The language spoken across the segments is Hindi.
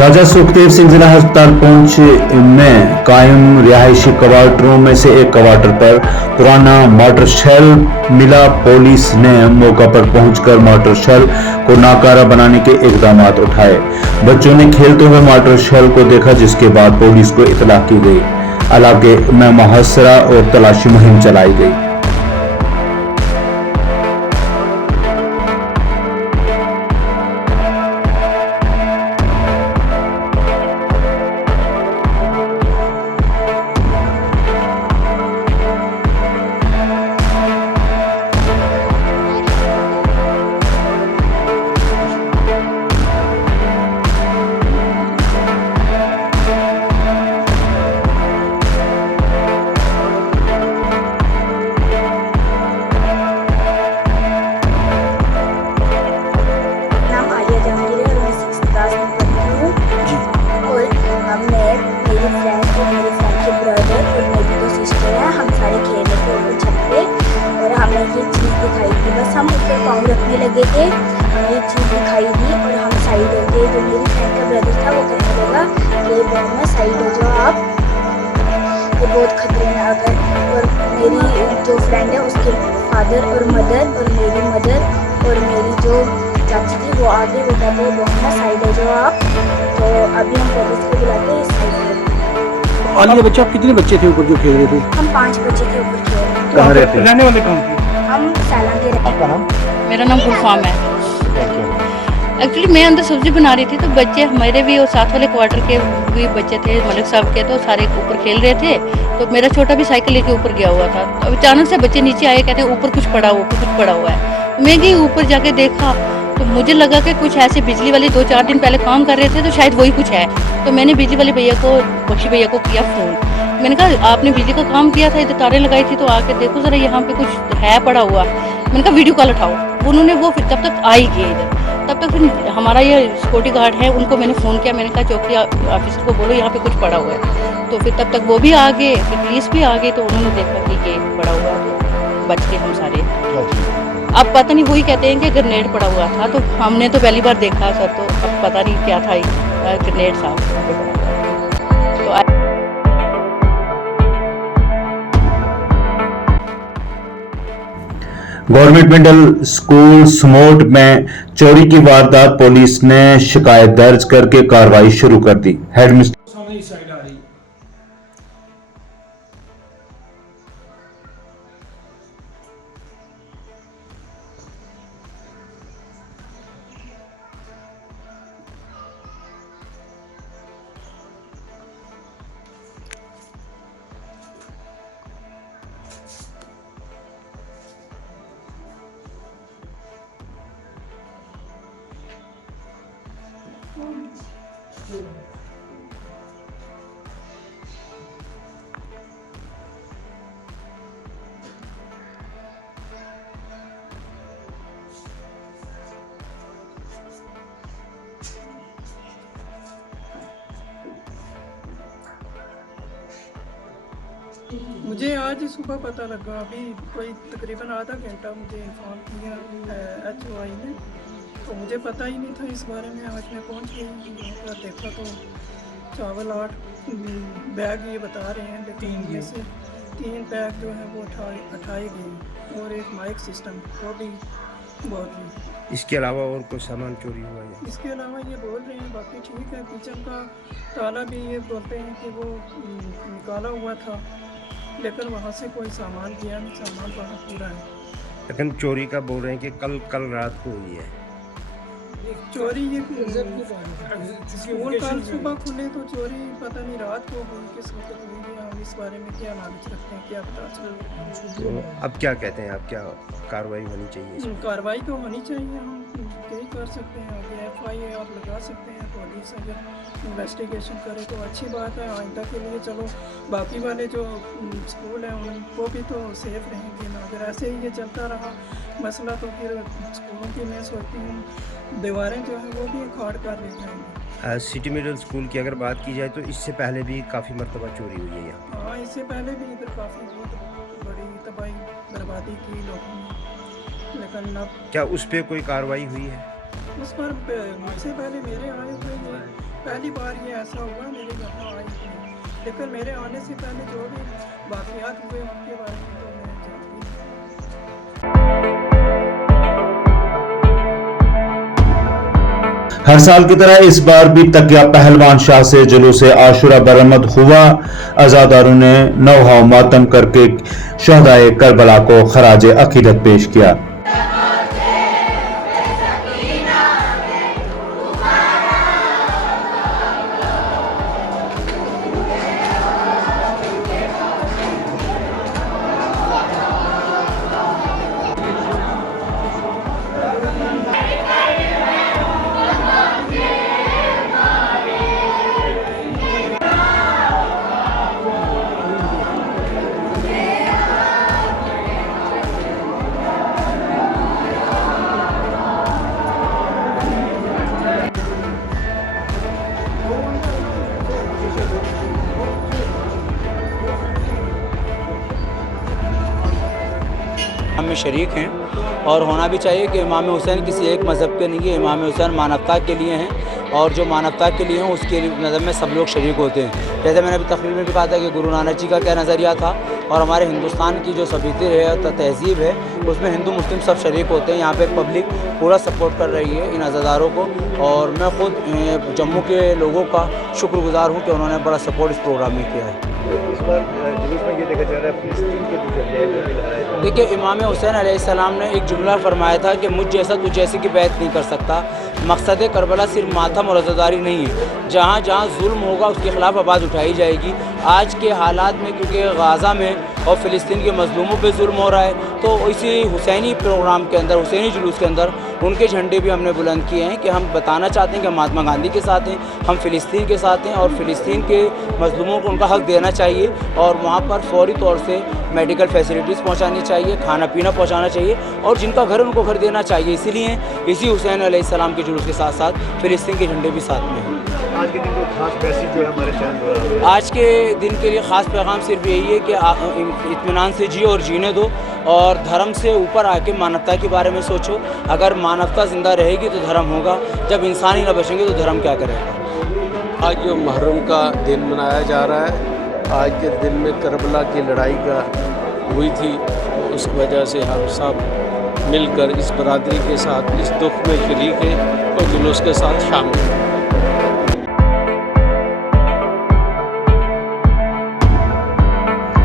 राजा सुखदेव सिंह जिला अस्पताल पुंछ में कायम रिहायशी क्वार्टरों में से एक क्वार्टर पर पुराना मोटर शेल मिला। पुलिस ने मौका पर पहुंचकर मोटर शेल को नाकारा बनाने के इकदाम उठाए। बच्चों ने खेलते हुए मोटर शेल को देखा, जिसके बाद पुलिस को इतला की गई। इलाके में मुहसरा और तलाशी मुहिम चलाई गई। बस हम ऊपर पाँव रखने लगे थे, हमें एक चीज़ दिखाई दी और हम साइड हो गए। जो मेरी फ्रेंड का ब्रदर था वो कहने लगा कि बहन में साइड हो जाओ आप, ये बहुत खतरनाक है। और मेरी जो फ्रेंड है उसके फादर और मदर और मेरी मदर और मेरी जो चाची थी वो आगे, वो कहते हैं बहन में साइड हो जाओ आप। तो अभी हम पुलिस को बुलाते हैं साइड। और ये बच्चे, कितने बच्चे थे ऊपर जो खेल रहे थे? हम 5 बच्चे थे ऊपर खेल रहे थे। कहाँ रहते? रहने वाले कहाँ थे? हम सैला के रहते। आपका नाम? मेरा नाम गुलफाम है। एक्चुअली मैं अंदर सब्जी बना रही थी तो बच्चे हमारे भी और साथ वाले क्वार्टर के भी बच्चे थे, मलिक साहब के, तो सारे ऊपर खेल रहे थे। तो मेरा छोटा भी साइकिल लेके ऊपर गया हुआ था। अब अचानक से बच्चे नीचे आए, कहते हैं ऊपर कुछ पड़ा हुआ है। मैं गई ऊपर, जाके देखा तो मुझे लगा कि कुछ ऐसे बिजली वाले 2-4 दिन पहले काम कर रहे थे, तो शायद वही कुछ है। तो मैंने बिजली वाले भैया को, बख्शी भैया को किया फ़ोन। मैंने कहा आपने बिजली का काम किया था, इधर तारें लगाई थी, तो आके देखो ज़रा यहाँ पे कुछ है पड़ा हुआ। मैंने कहा वीडियो कॉल उठाओ। उन्होंने वो फिर तब तक आई गए इधर। तब तक फिर हमारा ये सिक्योरिटी गार्ड है, उनको मैंने फ़ोन किया। मैंने कहा चौकी ऑफिसर को बोलो यहाँ पे कुछ पड़ा हुआ है। तो फिर तब तक वो भी आ गए, फिर पुलिस भी आ गई। तो उन्होंने देखा कि ये पड़ा हुआ है, तो बच गए हम सारे। अब पता नहीं, वही कहते हैं कि ग्रेनेड पड़ा हुआ था। तो हमने तो पहली बार देखा सर, तो अब पता नहीं क्या था, ग्रेनेड था वहाँ पे पड़ा हुआ। तो गवर्नमेंट मिडिल स्कूल समोट में चोरी की वारदात, पुलिस ने शिकायत दर्ज करके कार्रवाई शुरू कर दी। हेडमिस्टर साइड आ रही। मुझे आज सुबह पता लगा, अभी कोई तकरीबन आधा घंटा मुझे इन्फॉर्म किया HOI ने, तो मुझे पता ही नहीं था इस बारे में। आज मैं पहुंच गई वहाँ पर, देखा तो चावल 8 बैग ये बता रहे हैं, लेकिन इनमें से 3 बैग जो है वो उठाए गए और एक माइक सिस्टम वो भी बहुत ही। इसके अलावा और कोई सामान चोरी हुआ है? इसके अलावा ये बोल रहे हैं बाकी ठीक है। किचन का ताला भी ये बोलते हैं कि वो निकाला हुआ था, लेकिन वहाँ से कोई सामान गया नहीं, सामान वहाँ पूरा है। लेकिन चोरी का बोल रहे हैं कि कल रात को हुई है चोरी। ये स्कूल कल सुबह खुले तो चोरी पता नहीं रात को हुई, किस वक्त हुई है। हम इस बारे में क्या नॉलेज रखते हैं, क्या पता चल। तो अब क्या कहते हैं, अब क्या कार्रवाई होनी चाहिए? कार्रवाई तो होनी चाहिए। हम यही कर सकते हैं, आगे FIA आप लगा सकते हैं। पुलिस अगर इन्वेस्टिगेशन करे तो अच्छी बात है आइंदा के लिए। चलो बाकी वाले जो स्कूल हैं उनको भी तो सेफ रहेंगे ना। अगर ऐसे ही ये चलता रहा मसला, तो फिर स्कूलों की मैं सोचती हूँ दीवारें जो हैं वो भी उखाड़ कर ले जाएंगे। सिटी मिडिल स्कूल की अगर बात की जाए तो इससे पहले भी काफ़ी मरतबा चोरी हुई है यहाँ। हाँ, इससे पहले भी इधर काफ़ी बहुत बड़ी तबाही बर्बादी की लोगों ने, लेकिन अब क्या उस पर कोई कार्रवाई हुई है? उस पर मुझसे पहले मेरे आए हुए हैं पहली बार ये ऐसा हुआ, मेरे यहाँ आई थी, लेकिन मेरे आने से पहले जो भी वाक़यात हुए उनके बारे में तो मैं जानती हूँ। हर साल की तरह इस बार भी तकिया पहलवान शाह से जुलूस आशुरा बरामद हुआ। अज़ादारों ने नौहा मातम करके शहदाए करबला को खराज अकीदत पेश किया। हम में शरीक हैं और होना भी चाहिए कि इमाम हुसैन किसी एक मज़हब के नहीं है। इमाम हुसैन मानवता के लिए हैं और जो मानवता के लिए हैं उसके नज़र में सब लोग शरीक होते हैं। जैसे मैंने अभी तकरीर में भी कहा था कि गुरु नानक जी का क्या नज़रिया था और हमारे हिंदुस्तान की जो सभ्यता है, तहज़ीब है, उसमें हिंदू मुस्लिम सब शरीक होते हैं। यहाँ पे पब्लिक पूरा सपोर्ट कर रही है इन अज़ादारों को और मैं ख़ुद जम्मू के लोगों का शुक्रगुज़ार हूँ कि उन्होंने बड़ा सपोर्ट इस प्रोग्राम में किया है। इस बार जुलूस में ये देखा जा रहा है फिलिस्तीन के जो झंडे हैं वो भी लहराए जा रहे हैं। देखिए, इमाम हुसैन अलैहिस्सलाम ने एक जुमला फरमाया था कि मुझ जैसा तुझ जैसे की बैत नहीं कर सकता। मकसद करबला सिर्फ मातम और अज़ादारी नहीं है, जहाँ जहाँ जुल्म होगा उसके ख़िलाफ़ आवाज़ उठाई जाएगी। आज के हालात में क्योंकि गाज़ा में और फ़िलिस्तीन के मज़लूमों पे जुल्म हो रहा है, तो इसी हुसैनी प्रोग्राम के अंदर, हुसैनी जुलूस के अंदर उनके झंडे भी हमने बुलंद किए हैं कि हम बताना चाहते हैं कि हम महात्मा गांधी के साथ हैं, हम फ़िलिस्तीन के साथ हैं और फ़िलिस्तीन के मज़लूमों को उनका हक़ देना चाहिए और वहाँ पर फ़ौरी तौर से मेडिकल फैसिलिटीज़ पहुँचानी चाहिए, खाना पीना पहुँचाना चाहिए और जिनका घर उनको घर देना चाहिए। इसीलिए इसी हुसैन अलैहिस्सलाम के जुलूस के साथ साथ फ़िलिस्तीन के झंडे भी साथ में हैं। आज के दिन को खास मैसेज जो है हमारे चैनल द्वारा, आज के दिन के लिए ख़ास पैगाम सिर्फ यही है कि इत्मीनान से जियो और जीने दो और धर्म से ऊपर आके मानवता के बारे में सोचो। अगर मानवता ज़िंदा रहेगी तो धर्म होगा, जब इंसान ही न बचेंगे तो धर्म क्या करेगा। आज जो मुहर्रम का दिन मनाया जा रहा है, आज के दिन में करबला की लड़ाई का हुई थी, तो उस वजह से हम सब मिलकर इस बरादरी के साथ इस दुख में शरीक हैं और जुलूस के साथ शामिल हैं।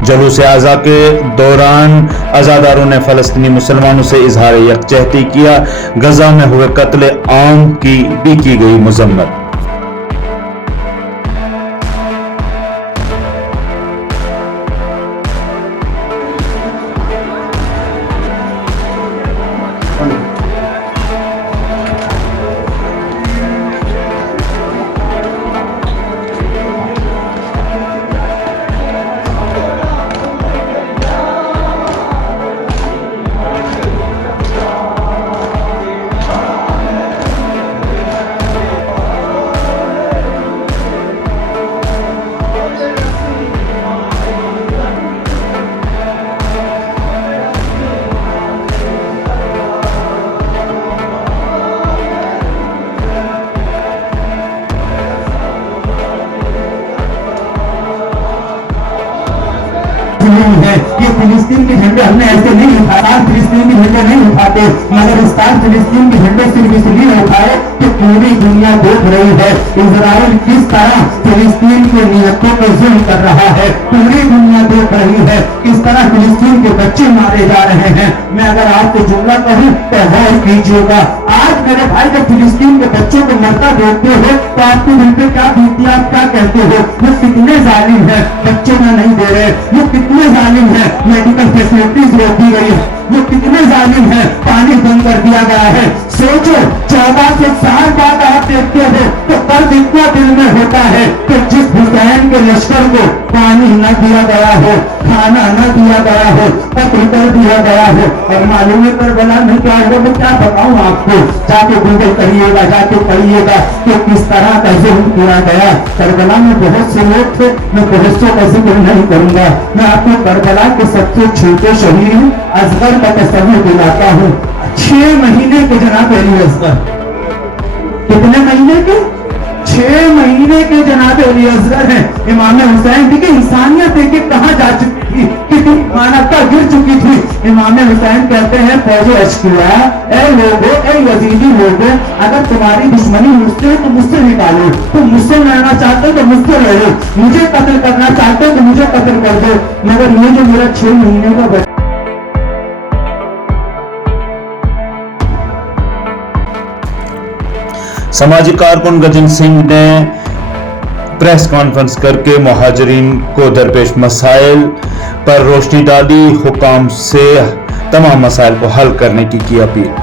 जुलूस आज़ा के दौरान अज़ादारों ने फ़लस्तीनी मुसलमानों से इजहार यकजहती किया। गजा में हुए कत्ल आम की भी की गई मजम्मत। है ये फिलिस्तीन के झंडे हमने ऐसे नहीं उठाया, फिलिस्तीन के झंडे नहीं उठाते, मगर इस बार फिलिस्तीन के झंडे सिर्फ इसलिए उठाए कि पूरी दुनिया देख रही है इजराइल किस तरह फिलिस्तीन के नियतों पर जुल्म कर रहा है। पूरी दुनिया देख रही है किस तरह फिलिस्तीन के बच्चे मारे जा रहे हैं। मैं अगर आपको जुमला कहूँ तो गौर कीजिएगा, आज मेरे भाई जब फिलिस्तीन के बच्चों को मरता देखते हो तो आपको दिल पे क्या बीतती, आप क्या कहते हो? वो कितने जालिम है, बच्चे ना नहीं दे रहे, वो कितने जालिम है, मेडिकल फैसिलिटीज रोक दी गई है, वो कितने जालिम है, पानी बंद कर दिया गया है। सोचो 1400 साल बाद आप देखते हो तो दर्द इतना दिल में होता है कि जिस हुसैन के लश्कर को पानी न दिया गया हो, खाना न दिया गया हो, पत्र कर दिया गया हो, और मालूम है करबला में क्या हुआ, मैं क्या बताऊं आपको, जाके गूगल करिएगा, जाके पढ़िएगा कि किस तरह का जुल्म किया गया। करबला में बहुत से लोग थे, मैं बहुत से का जिक्र नहीं करूंगा, मैं आपको करबला के सबसे छोटे शहीद असगर का तस्वीर दिलाता हूँ। 6 महीने के जनाब अली असगर, कितने महीने के? 6 महीने के जनाब अली असगर हैं इमाम हुसैन। देखिए इंसानियत देखिए कहाँ जा चुकी थी, कितनी मानवता गिर चुकी थी। इमाम हुसैन कहते हैं फौज अशकिया, ए लोगो, ए यजीदी लोगो, अगर तुम्हारी दुश्मनी मुझसे है तो मुझसे निकालो, तुम मुझसे लड़ना चाहते हो तो मुझसे लड़ो, मुझे कत्ल करना चाहते हो तो मुझे कत्ल कर दो, मगर ये जो मेरा 6 महीने का बच्चा समाजी कारकुन गजन सिंह ने प्रेस कॉन्फ्रेंस करके मुहाजिरीन को दरपेश मसाइल पर रोशनी डाली, हुकाम से तमाम मसाइल को हल करने की अपील।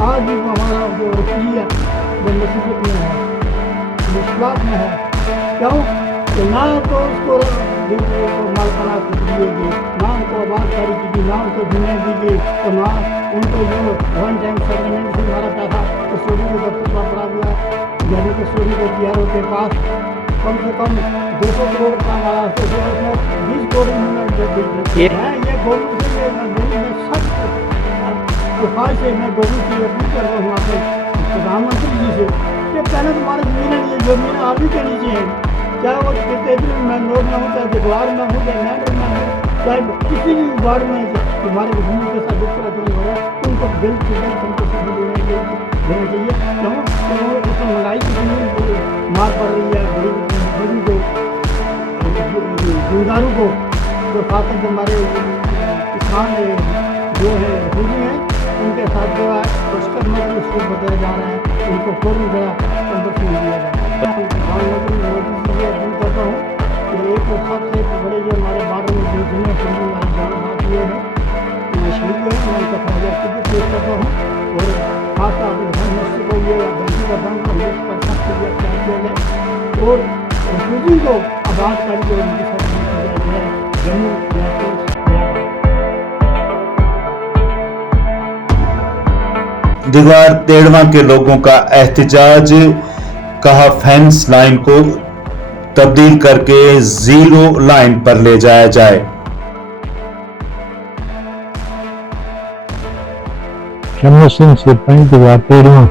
आज भी हमारा जो रवैया वो मुसीबत में है, मुश्किलात में है। क्यों कि ना तो उसको मालकाना दीजिएगी, ना उनको आबादकारी कीजिए, ना उनको जीने दीजिए, तो ना उनको जो वन टाइम सेटलमेंट से हमारा पैसा कस्टोडी के दफ्तर पर पड़ा हुआ है, यानी कस्टोडी के PRO के पास कम से कम 200 करोड़ का हमारा 20 करोड़ है। ये गवर्नमेंट से सख्त उपाय से मैं गवर्नमेंट से अपील कर रहा हूँ आपसे, प्रधानमंत्री जी से, कि पहले तुम्हारी ज़मीनें ये ज़मीन आर्मी के नीचे हैं, चाहे वो तेजरी में नोट में हो, चाहे जगवार में हो, चाहे नैंडर में हो, चाहे किसी भी वार्ड में तुम्हारे ज़मीन के साथ जिस तरह हो रहा है उनको बिल से बिल उनको सभी देना चाहिए। क्यों इसमें महंगाई की ज़मीन मार पड़ रही है गरीब को, जिम्मेदारों को, जो खासकर हमारे किसान जो है भूमि है उनके साथ जो है पुष्कर मत उसको बताया जा रहा है, उनको फौरन जो है संरक्षण दिया जा रहा है। प्रधानमंत्री मोदी जी से अपील करता हूँ कि एक तो सबसे बड़े जो हमारे बारे में जो जिन्हें हमारी जान बात हुए हैं शहीद हुए हैं, मैं उनका खराज पेश करता हूँ। और खासतौर पर प्रधानमंत्री को ये विनती करता हूँ कि इस पर सख्त किया जाए और रिफ्यूजी को आबादकारी को उनकी सरकार जाए जम्मू दीवार तेड़वा के लोगों का एहतजाज, कहा फेंस लाइन को तब्दील करके 0 लाइन पर ले जाया जाए। शम्मू सिंह सरपंच दीवार तेड़वा।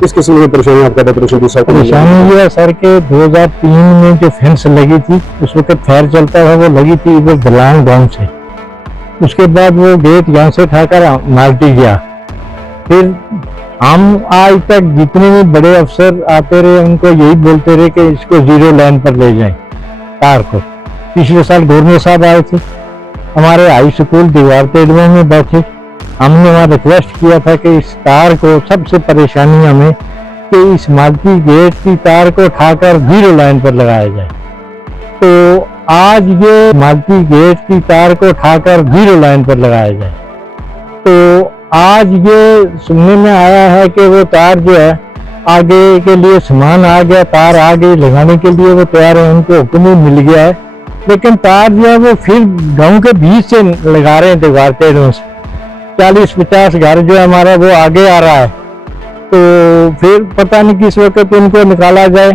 किस किस्म की परेशानी आपका परेशानी ये है सर के 2003 में जो फेंस लगी थी उस वक्त फायर चलता था, वो लगी थी इधर दलान गांव से। उसके बाद वो गेट यहाँ से उठाकर माल्टी गया। फिर हम आज तक जितने भी बड़े अफसर आते रहे उनको यही बोलते रहे कि इसको 0 लाइन पर ले जाएं तार को। पिछले साल गवर्नर साहब आए थे, हमारे हाई स्कूल दीवार तेड़वा में बैठे, हमने वहाँ रिक्वेस्ट किया था कि इस तार को, सबसे परेशानी हमें कि इस माल्टी गेट की तार को उठाकर 0 लाइन पर लगाया जाए। तो आज ये माल्टी गेट की तार को उठाकर 0 लाइन पर लगाया जाए। तो आज ये सुनने में आया है कि वो तार जो है आगे के लिए सामान आ गया, तार आगे लगाने के लिए वो तैयार है, उनको हुक्म मिल गया है, लेकिन तार जो है वो फिर गांव के बीच से लगा रहे हैं दीवार तेड़ों से। 40-50 घर जो है हमारा वो आगे आ रहा है, तो फिर पता नहीं किस वक्त उनको निकाला जाए।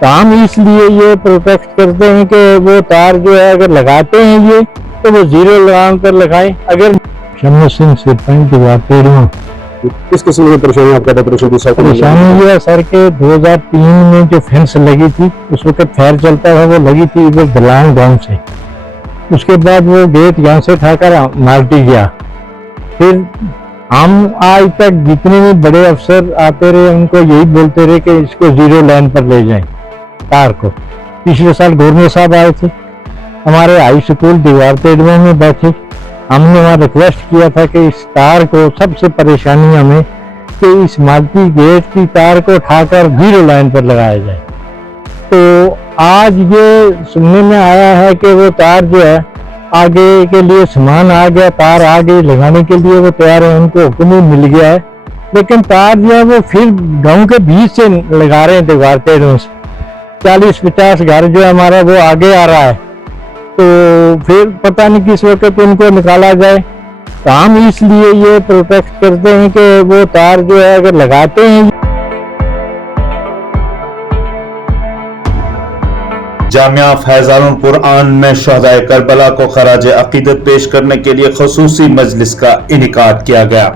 तो हम इसलिए ये प्रोटेस्ट करते हैं कि वो तार जो है अगर लगाते हैं ये तो वो 0 लाइन पर लगाएं। अगर शम्मू सिंह सरपंच दीवार तेड़वा। किस किस्म की परेशानी आपका परेशानी ये है सर के 2003 में जो फेंस लगी थी उस वक्त फायर चलता था, वो लगी थी इधर दलान गांव से। उसके बाद वो गेट यहाँ से उठाकर माल्टी गया। फिर हम आज तक जितने भी बड़े अफसर आते रहे उनको यही बोलते रहे कि इसको 0 लाइन पर ले जाएं तार को। पिछले साल गवर्नर साहब आए थे, हमारे हाई स्कूल दीवार तेड़वा में बैठे, हमने वहाँ रिक्वेस्ट किया था कि इस तार को, सबसे परेशानी हमें कि इस मालती गेट की तार को उठाकर 0 लाइन पर लगाया जाए। तो आज ये सुनने में आया है कि वो तार जो है आगे के लिए सामान आ गया, तार आगे लगाने के लिए वो तैयार है, उनको हुक्म मिल गया है, लेकिन तार जो है वो फिर गांव के बीच से लगा रहे हैं दीवार टेढ़ों से। 40-50 घर जो है हमारा वो आगे आ रहा है, तो फिर पता नहीं किस वक्त उनको निकाला जाए। तो हम इसलिए ये प्रोटेस्ट करते हैं कि वो तार जो है अगर लगाते हैं। जामिया फैजानुल कुरआन में शहदाए करबला को खराज अकीदत पेश करने के लिए खसूसी मजलिस का इनेकाद किया गया।